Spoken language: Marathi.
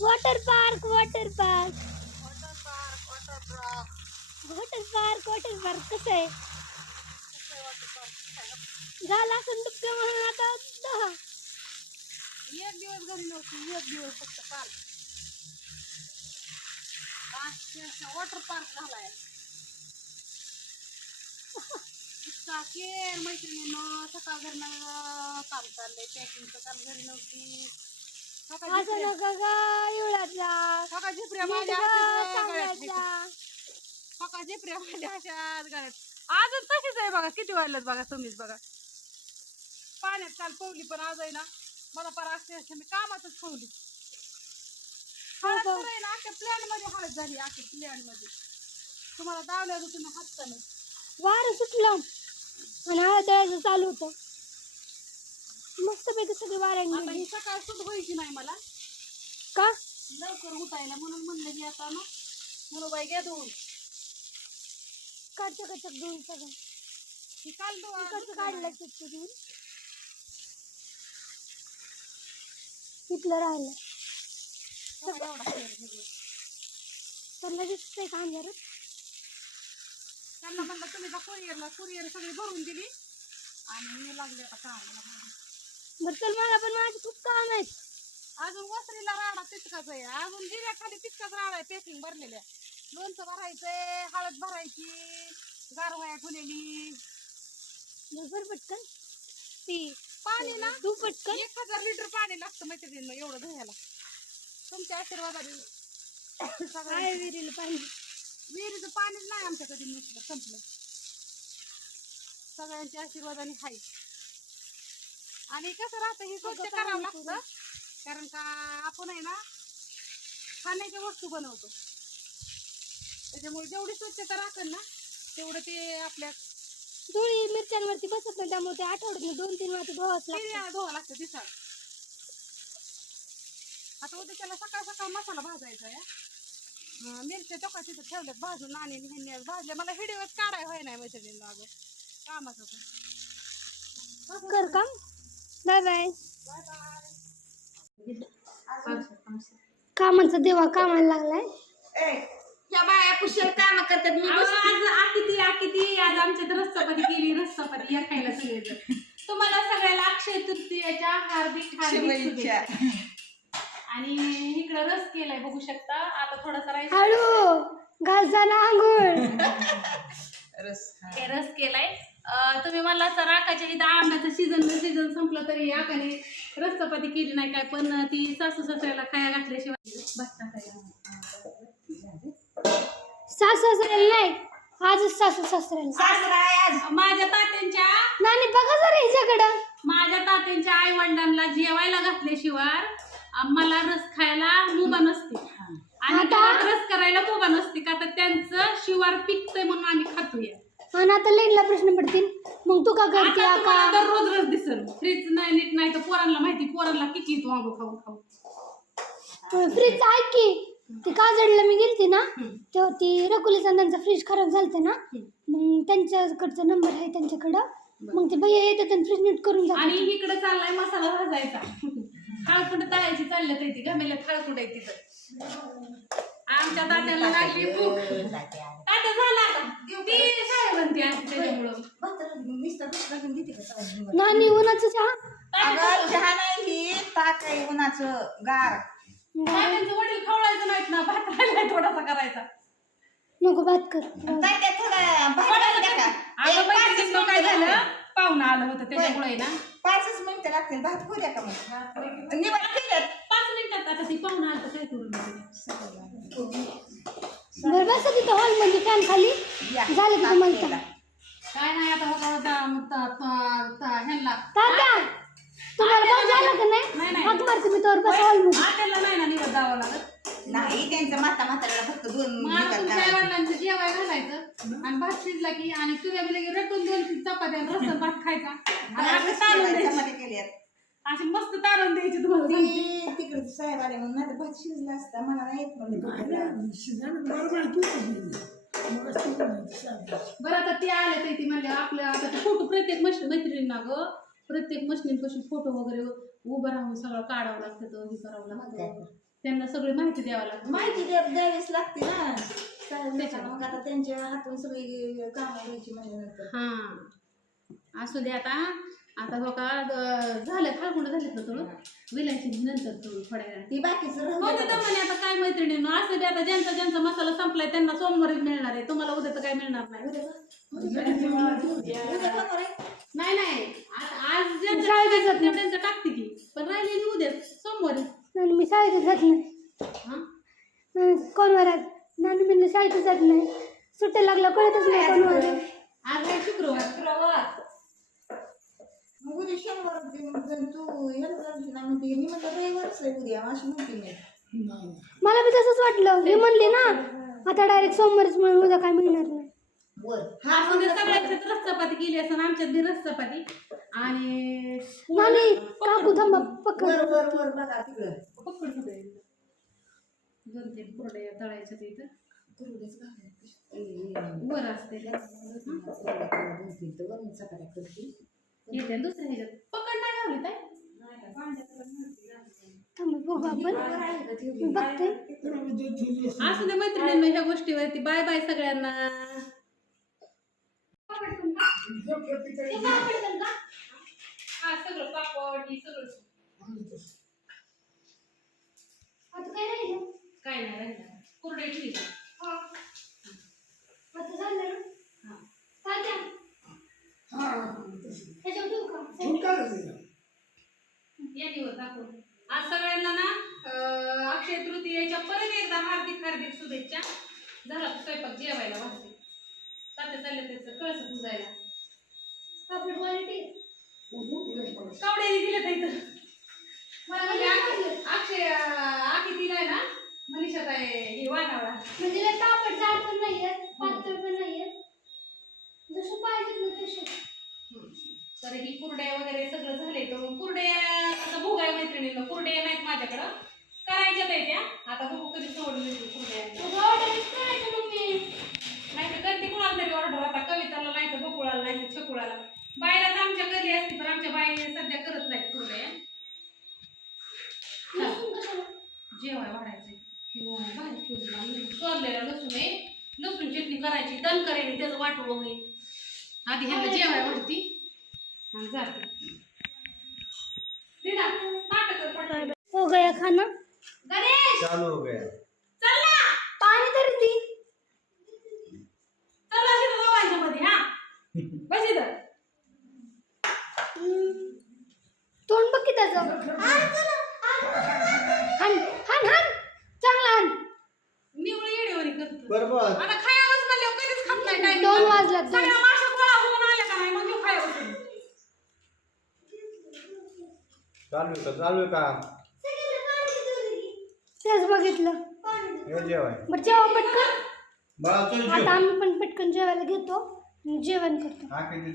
Water park water park water park water park water park water park कसं आहे वॉटर पार्क झाला असं डुबक्या म्हणून आता 10 एक दिवस घरी नव्हती एक दिवस फक्त काल वॉटर पार्क झालाय इतका केर मैत्रिणीनं सकाळ घरनं काम चाललंय पॅकिंगचं काम घरी नव्हती असं नका गा एवढा सकाळ झिपऱ्या माझ्या सकाळ झिपऱ्या माझ्या अशाच गळ्यात अजून तशीच आहे बघा किती वाजल्यात बघा तुम्हीच बघा पाण्यात काल पवली पण आज आहे ना मला पार अक्षरशः मी कामातच पवली हळद तर आहे ना अख्या प्लॅन मध्ये हळद झाली अख्या प्लॅन मध्ये तुम्हाला दावल्या होतं तुम्ही हातचं वारं सुटलं आणि हळद चालू होतं मस्त पैकी सगळी वाऱ्याने आता ही सकाळ सुट व्हायची नाही मला का लवकर उठायला म्हणून म्हणलं की आता ना म्हणून बाई घ्या धुवून काढचं कचक धुवून सगळं ही काल इकडचं काढलं चित्त धुवून तिथलं राहिलं तर लगेच ते कांद्यावर त्यांना म्हणलं तुम्ही कुरिअर सगळी भरून दिली आणि मी लागले आता कामाला बरं चल मला पण माझे खूप काम आहेत अजून वसरीला राडा तितकाच आहे अजून जिऱ्याखाली तितकाच राडा आहे पॅकिंग भरलेल्या लोणचं भरायचंय हळद भरायची गारवाया ठेवलेली बरोबर पटकन ती पाणी ना तू पटकन 1000 लिटर पाणी लागतं मैत्रिणींना एवढं धुयाला तुमच्या आशीर्वादाने काय विहिरीला पाणी विहिरीचं पाणीच नाही आमच्या कधी नसलं संपलं सगळ्यांच्या आशीर्वादाने हाय आणि कसं राहतं हे स्वच्छ करावं लागतं कारण का आपण आहे ना खाण्याच्या वस्तू बनवतो त्याच्यामुळे जेवढी स्वच्छता राखेल ना तेवढं ते आपल्या धुळी मिरच्यांवरती बसत नाही त्यामुळे ते आठवड्यात 2-3 वेळा धुवावंच लागतं धुवा लागतं दिसाळ आता उद्या त्याला सकाळ सकाळ मसाला भाजायचा आहे मिरच्या चोका तिथं ठेवल्यात भाजून आणि ह्यांनी भाजल्या मला व्हिडिओच काढाय व्हाय नाही मैत्रिणींना अगं कामच होतं कर काम बाय बाय कामाचा देवा कामाला लागलाय या बाया कुशल काम करतात मी आज आमच्यात रस्सापती केली रस्सापती या खायला सगळेजण तुम्हाला सगळ्याला अक्षय तृतीयेच्या हार्दिक शुभेच्छा आणि इकडं रस केलाय बघू शकता आता थोडासा राईस हळू घालताना आंघोळ रस केलाय तुम्ही मला राखाच्या इथं आंब्याचं सीझन संपलं तरी आकाने रस्सापती केली नाही काय पण ती सासू सासऱ्याला खाया घातल्याशिवाय बसता काय सासू सासऱ्याला नाही आजच सासू सासऱ्याला माझ्या तात्यांच्या नानी बघा जरा हिच्याकडं माझ्या तात्यांच्या आई वडिलांना जेवायला घातल्याशिवाय आम्हाला रस खायला मुभा नसते आणि रस करायला मुभा नसते का तर त्यांचं शिवार पिकतंय म्हणून आम्ही खातोय आणि आता लेनला प्रश्न पडतील मग तू का करते आता दररोज रस दिसल फ्रीज नाही नीट नाही तर पोरांना माहिती पोरांना किती येतो आंबो खाऊ खाऊ फ्रीज ऐक की ती काजळला मी गेलते ना तेव्हा ती रकुलीचा त्यांचा फ्रीज खराब झालता ना मग त्यांच्याकडचा नंबर आहे त्यांच्याकडं मग ते भैया येतात आणि फ्रीज नीट करून जातात आणि इकडे चाललाय मसाला भाजायचा थाळकुंड तळायची चालल्यात ती गमेला थाळकुंड आहे तिथं आमच्या तात्याला लागली भूक तात्या झाला आता ती काय म्हणते आज त्याच्यामुळं नानी उन्हाचं चहा चहा नाही ही ताक आहे उन्हाचं गार तात्यांचं वडील खवळायचं नाहीत ना भात राहिलाय थोडासा करायचा नको भात कर अगं मैत्रिणींना काय झालं पाहुणं आलं होतं त्याच्यामुळे ना 5 मिनिटं लागतील भात करूया का मग निवड केलं 5 मिनिटात आता ती पाहुणं आलं तर काय करून बरं बस तिथं हॉल मध्ये फॅन खाली झालं की तुम्हाला काय नाही आता ह्यांना तात्या तुम्हाला बस झालं का नाही हात मारते मी तोवर बस हॉल मध्ये आत्याला नाही ना निवड जावं लागत नाही त्यांचं म्हाताऱ्याला फक्त 2 वडिलांचं जेवाय घालायचं आणि भात शिजला की आणि तुझ्या लगे रटून 2-3 चपात्या रस्सा भात खायचा आणि तारून द्यायची अशी मस्त तारून द्यायची तुम्हाला तिकडे साहेब आले म्हणून आता भात शिजला असता मला नाही येत म्हणजे बरं आता ते आले ते ती म्हणले आपलं आता ते फोटो प्रत्येक मैत्रिणींना ग प्रत्येक मशनीपाशी फोटो वगैरे उभं राहून सगळं काढावं लागतं हे करावं लागतं त्यांना सगळी माहिती द्यावं लागते. माहिती द्यावीच लागते ना त्याच्यात. मग आता त्यांच्या हातून सगळी कामं घ्यायची म्हणजे हा असू दे आता. आता हो का झालं खाळकुंड झालेत ना थोडं विलायची नंतर थोडं थोड्या वेळाने ती बाकीचं राहू हो दे ते म्हणे. आता काय मैत्रिणींनो असं बी आता ज्यांचा ज्यांचा मसाला संपलाय त्यांना सोमवारी मिळणार आहे. तुम्हाला उद्या तर काय मिळणार नाही. उद्या खाणार आहे. नाही नाही आज ज्यांचं त्यांचं टाकते की पण राहिलेली उद्या सोमवारी. आणि मी शाळेतच जात नाही. कोणवार नानी म्हणलं शाळेतच जात नाही. सुट्ट्या लागल्या कळतच नाही कोणवार. आज आहे शुक्रवार. मग उद्या शनिवार तू ह्याला जायची ना म्हणते मी म्हणलं रविवारच आहे उद्या अशी म्हणते मी. मला बी तसंच वाटलं. हे म्हणले ना आता डायरेक्ट सोमवारीच म्हणून उद्या काय मिळणार नाही. हा उद्या सगळ्यात रस चपाती केली असं आमच्यात बी रस चपाती आणि नानी काकू थांबा पकड. वर बघा तिकडं. पकड कुठे 2-3 कुरड्या तळायच्या इथं तुरडेच घालायचे. वर असते येते दुसऱ्या ह्याच्यात पकड नाही घावली ताई. थांबा बघू आपण. मी बघते. असू दे मैत्रिणींनो ह्या गोष्टीवरती बाय बाय सगळ्यांना. हा सगळं पापड ही सगळं आता काय राहिलं? काय नाही राहिलं. कुरडे ठेवी हा. आता झालं ना? हा तात्या, ह्याच्यावर ठेवू का? यादीवर दाखवून आज सगळ्यांना ना अक्षय तृतीयेच्या परत एकदा हार्दिक हार्दिक शुभेच्छा. झाला स्वयंपाक जेवायला वाजते तात्या चालले त्याचं कळस पुजायला. पापड क्वालिटी कवड्याने दिलं इथं मला म्हणजे अक्षय आखी दिलाय ना मनीषा ताई हे वानावळा म्हणजे लय पापड जाड पण नाहीये पातळ पण नाहीये जसं पाहिजे ना तसं. तर ही कुरड्या वगैरे सगळं झाले. तर कुरड्याचा भोग आहे मैत्रिणींना. कुरड्या नाहीत माझ्याकडं करायच्या नाही त्या. आता बघू कधी सोडून कुरड्या नाही तर करते कोणाला तरी ऑर्डर. आता कविताला नाही तर बकुळाला नाही तर छकुळाला. बायलाच आमच्या घरी असते पण आमच्या बाईने सध्या करत नाहीत कुरड्या. जेवाय वाढायचे करलेला लसूण आहे. लसूण चटणी करायची दण करेल त्याचं वाटू वगैरे आधी ह्याला जेवाय वाढती आणि जाते. हो गया खाना. गणेश चालू हो गया. चल ना पाणी तरी दी. चल अशी दोघांच्या मध्ये हा बस इथं. तोंड बघ की त्याचं. हान हान हान चांगला हान. निवळ येडेवारी करतो. बरोबर. आता खायावंच म्हणल्यावर कधीच खात नाही टाइम. 2 वाजल्यात. सगळ्या माशा गोळा होऊन आल्या का नाही मग घेऊ खायावं. चालू आहे का? तेच बघितलं. हे जेवाय. बरं जेवा पटकन. बाळा चल जेव. आता आम्ही पण पटकन जेवायला घेतो आणि जेवण करतो. हा किती